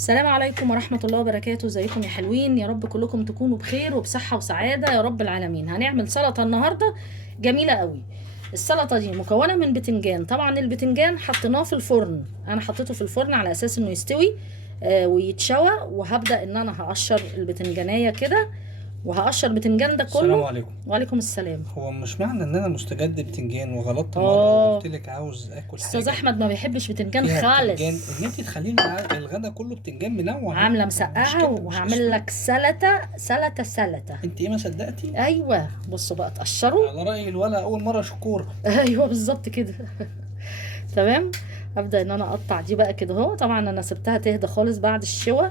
السلام عليكم ورحمة الله وبركاته. ازيكم يا حلوين؟ يا رب كلكم تكونوا بخير وبصحة وسعادة يا رب العالمين. هنعمل سلطة النهاردة جميلة قوي. السلطة دي مكونة من بتنجان. طبعا البتنجان حطيناه في الفرن، انا حطيته في الفرن على اساس انه يستوي ويتشوى. وهبدأ ان انا هقشر البتنجانية كده، وهقشر بتنجان ده كله. السلام عليكم. وعليكم السلام. هو مش معنى ان انا مستجد بتنجان وغلطت مره وقلت لك عاوز اكل استاذ حاجه احمد ما بيحبش بتنجان فيها خالص بتنجان ان انت تخلي لي الغدا كله بتنجان منوع. عامله مش مسقعه كده، مش وهعمل أسلوب. لك سلطه. انت ايه ما صدقتي؟ ايوه بصوا بقى تقشروا. على راي الولا اول مره شكوره. ايوه بالظبط كده. تمام. ابدا ان انا اقطع دي بقى كده اهو. طبعا انا سبتها تهدى خالص بعد الشوى،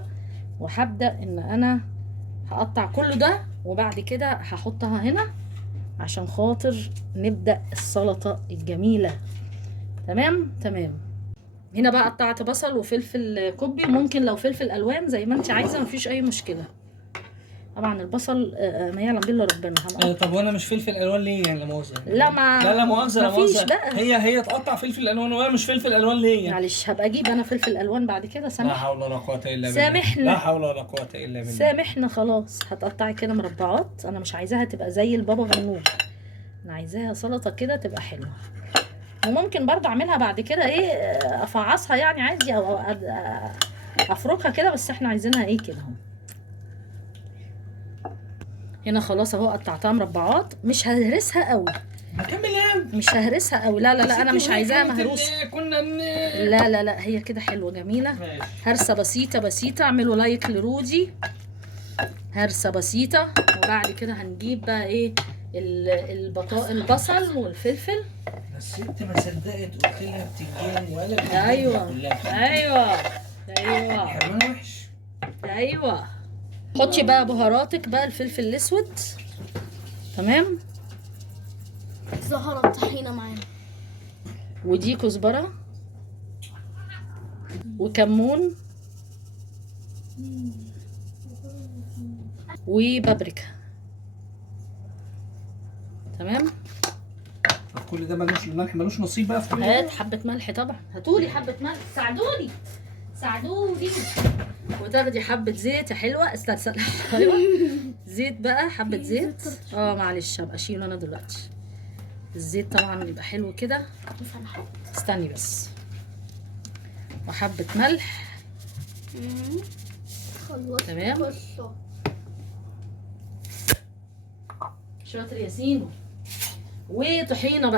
وهبدا ان انا هقطع كله ده، وبعد كده هحطها هنا عشان خاطر نبدا السلطه الجميله. تمام. هنا بقى قطعت بصل وفلفل كوبي، ممكن لو فلفل الوان زي ما انت عايزه مفيش اي مشكله. طبعا البصل ما يعلم بالله ربنا. طب وانا مش فلفل الوان ليه يعني؟ لا مؤاخذه. لا ما لا مؤاخذه، لا مفيش مؤاخذه. بقى. هي تقطع فلفل الوان وانا مش فلفل الوان ليه يعني؟ معلش هبقى اجيب انا فلفل الوان بعد كده. لا سامح، حول ولا قوه الا بالله. سامحنا. لا حول ولا قوه الا بالله. سامحنا خلاص. هتقطعي كده مربعات، انا مش عايزاها تبقى زي البابا غنوج، انا عايزاها سلطه كده تبقى حلوه. وممكن برضه اعملها بعد كده ايه، افعصها يعني عادي، او افركها كده، بس احنا عايزينها ايه كده اهو. هنا خلاص اهو قطعتها مربعات، مش ههرسها قوي. هكمل ايه؟ مش ههرسها قوي، لا انا مش عايزاها مهروسه. لا هي كده حلوه جميله. ماشي. هرسه بسيطه. اعملوا لايك لرودي. هرسه بسيطه. وبعد كده هنجيب بقى ايه البصل والفلفل. بس انت ما صدقت قلت لها بتنجان ولا ايوه حيوان وحش. ايوه. حطي بقى بهاراتك بقى، الفلفل الاسود. تمام. زهرة طحينة معانا، ودي كزبره وكمون وبابريكا. تمام. كل ده ملوش الملح ملوش نصيب بقى في كل هات ده؟ حبه ملح طبعا، هاتولي حبه ملح، ساعدوني. وتاخدي حبه زيت يا حلوه. استنى ايوه زيت بقى، حبه زيت. معلش هبقى اشيله انا دلوقتي. الزيت طبعا يبقى حلو كده. استني بس. وحبه ملح. تمام. شاطر ياسين. وطحينه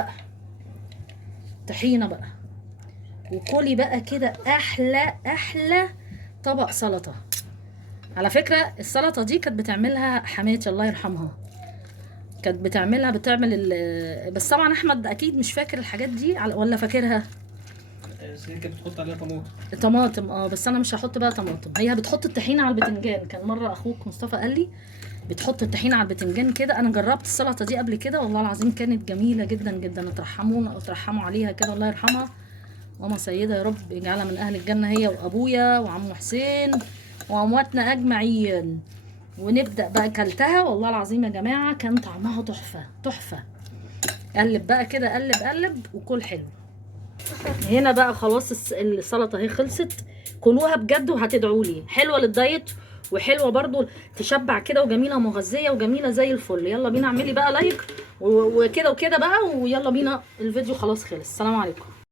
بقى. وكلي بقى كده احلى طبق سلطه. على فكره السلطه دي كانت بتعملها حماتي الله يرحمها، كانت بتعمل بس طبعا احمد اكيد مش فاكر الحاجات دي ولا فاكرها. هي كانت بتحط عليها طماطم. بس انا مش هحط بقى طماطم. هي بتحط الطحينه على البتنجان. كان مره اخوك مصطفى قال لي بتحط الطحينه على البتنجان كده. انا جربت السلطه دي قبل كده والله العظيم كانت جميله جدا. اترحموا عليها كده الله يرحمها. ماما سيده يا رب يجعلها من اهل الجنه، هي وابويا وعمو حسين وامواتنا اجمعين. ونبدا بقى. كلتها والله العظيم يا جماعه كان طعمها تحفه. قلب بقى كده، قلب وكل حلو. هنا بقى خلاص السلطه اهي خلصت. كلوها بجد وهتدعوا لي. حلوه للدايت وحلوه برضو تشبع كده، وجميله ومغذيه وجميله زي الفل. يلا بينا اعملي بقى لايك وكده بقى، ويلا بينا. الفيديو خلاص خلص. السلام عليكم.